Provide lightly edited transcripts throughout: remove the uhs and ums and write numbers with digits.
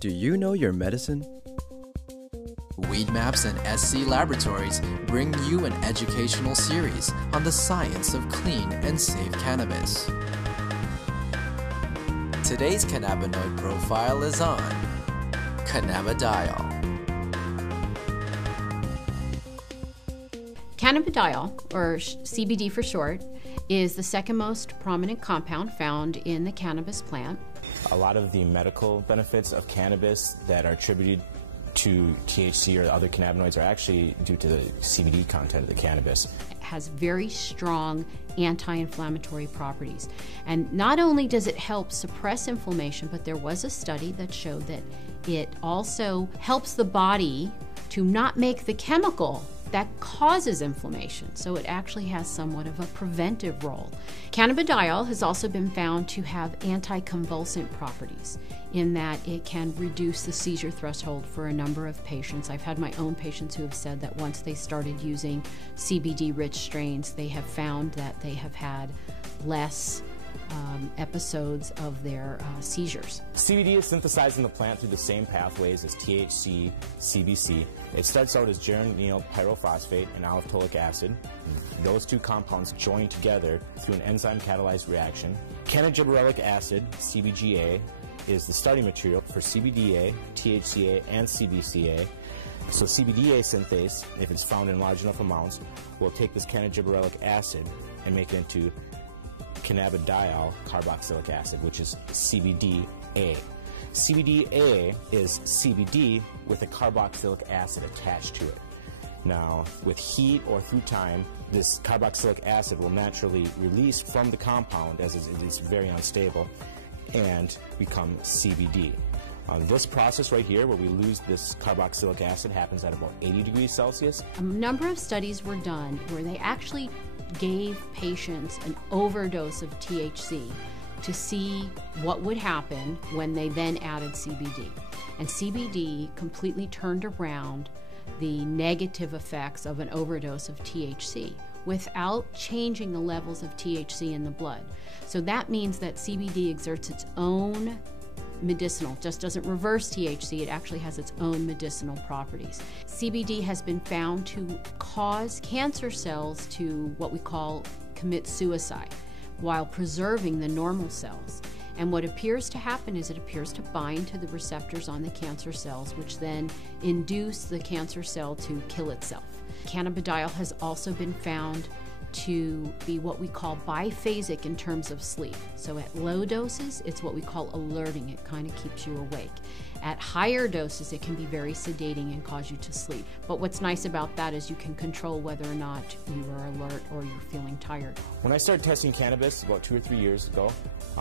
Do you know your medicine? Weed Maps and SC Laboratories bring you an educational series on the science of clean and safe cannabis. Today's cannabinoid profile is on cannabidiol. Cannabidiol, or CBD for short, is the second most prominent compound found in the cannabis plant. A lot of the medical benefits of cannabis that are attributed to THC or other cannabinoids are actually due to the CBD content of the cannabis. It has very strong anti-inflammatory properties. And not only does it help suppress inflammation, but there was a study that showed that it also helps the body to not make the chemical that causes inflammation, so it actually has somewhat of a preventive role. Cannabidiol has also been found to have anticonvulsant properties in that it can reduce the seizure threshold for a number of patients. I've had my own patients who have said that once they started using CBD-rich strains, they have found that they have had less episodes of their seizures. CBD is synthesized in the plant through the same pathways as THC, CBC. It starts out as geranyl pyrophosphate and aliphtolic acid. Those two compounds join together through an enzyme-catalyzed reaction. Cannagibberellic acid, CBGA, is the starting material for CBDA, THCA, and CBCA. So CBDA synthase, if it's found in large enough amounts, will take this cannagibberellic acid and make it into cannabidiol carboxylic acid, which is CBDA. CBDA is CBD with a carboxylic acid attached to it. Now, with heat or through time, this carboxylic acid will naturally release from the compound, as it is very unstable, and become CBD. This process right here, where we lose this carboxylic acid, happens at about 80 degrees Celsius. A number of studies were done where they actually gave patients an overdose of THC to see what would happen when they then added CBD. And CBD completely turned around the negative effects of an overdose of THC without changing the levels of THC in the blood. So that means that CBD exerts its own medicinal, just doesn't reverse THC, it actually has its own medicinal properties. CBD has been found to cause cancer cells to what we call commit suicide while preserving the normal cells. And what appears to happen is it appears to bind to the receptors on the cancer cells, which then induce the cancer cell to kill itself. Cannabidiol has also been found to be what we call biphasic in terms of sleep. So at low doses, it's what we call alerting. It kind of keeps you awake. At higher doses, it can be very sedating and cause you to sleep. But what's nice about that is you can control whether or not you are alert or you're feeling tired. When I started testing cannabis about 2 or 3 years ago,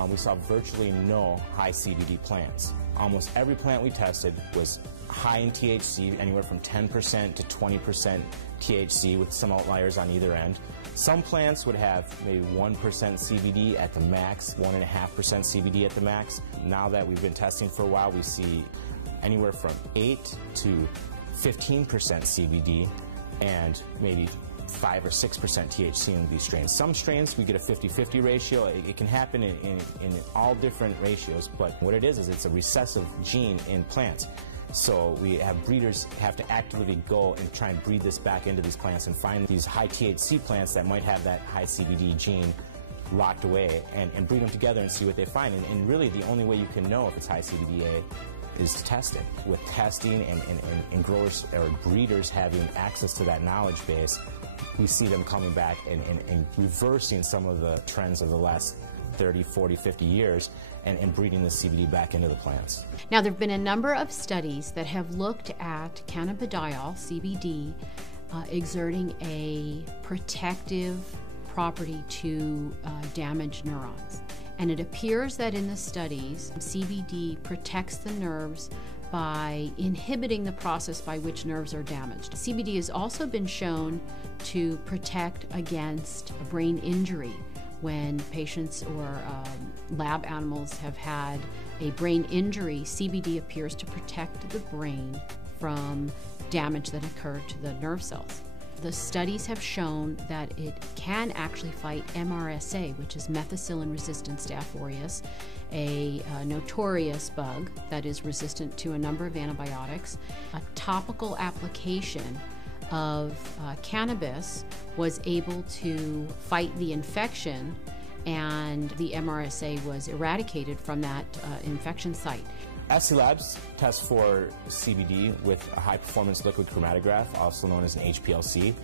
we saw virtually no high CBD plants. Almost every plant we tested was high in THC, anywhere from 10% to 20% THC, with some outliers on either end. Some plants would have maybe 1% CBD at the max, 1.5% CBD at the max. Now that we've been testing for a while, we see anywhere from 8 to 15% CBD and maybe 5 or 6% THC in these strains. Some strains we get a 50-50 ratio. It can happen in all different ratios, but what it is it's a recessive gene in plants. So we have breeders have to actively go and try and breed this back into these plants and find these high THC plants that might have that high CBD gene locked away and breed them together and see what they find. And really the only way you can know if it's high CBDA is testing. With testing and growers or breeders having access to that knowledge base, we see them coming back and reversing some of the trends of the last 30, 40, 50 years and breeding the CBD back into the plants. Now, there have been a number of studies that have looked at cannabidiol, CBD, exerting a protective property to damaged neurons. And it appears that in the studies, CBD protects the nerves by inhibiting the process by which nerves are damaged. CBD has also been shown to protect against brain injury. When patients or lab animals have had a brain injury, CBD appears to protect the brain from damage that occurred to the nerve cells. The studies have shown that it can actually fight MRSA, which is methicillin-resistant Staph aureus, a notorious bug that is resistant to a number of antibiotics. A topical application of cannabis was able to fight the infection, and the MRSA was eradicated from that infection site. SC Labs tests for CBD with a high-performance liquid chromatograph, also known as an HPLC.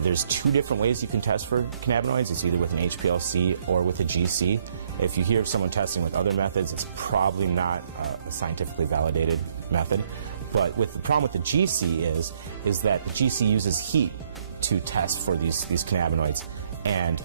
There's two different ways you can test for cannabinoids. It's either with an HPLC or with a GC. If you hear of someone testing with other methods, it's probably not a scientifically validated method. But the problem with the GC is that the GC uses heat to test for these cannabinoids. And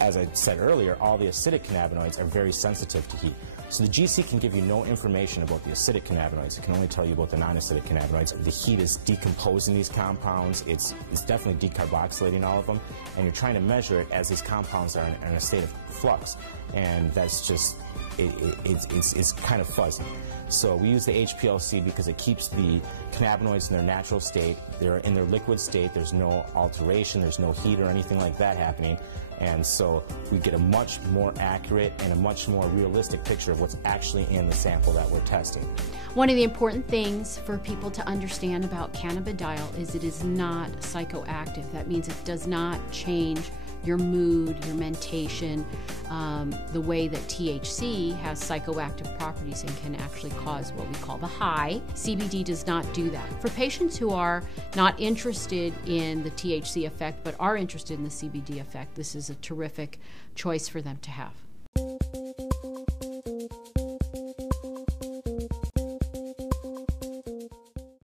as I said earlier, all the acidic cannabinoids are very sensitive to heat. So the GC can give you no information about the acidic cannabinoids. It can only tell you about the non-acidic cannabinoids. The heat is decomposing these compounds. It's definitely decarboxylating all of them. And you're trying to measure it as these compounds are in a state of flux. And that's just, it's kind of fuzzy. So we use the HPLC because it keeps the cannabinoids in their natural state. They're in their liquid state. There's no alteration. There's no heat or anything like that happening. And so we get a much more accurate and a much more realistic picture of what's actually in the sample that we're testing. One of the important things for people to understand about cannabidiol is it is not psychoactive. That means it does not change your mood, your mentation, the way that THC has psychoactive properties and can actually cause what we call the high. CBD does not do that. For patients who are not interested in the THC effect but are interested in the CBD effect, this is a terrific choice for them to have.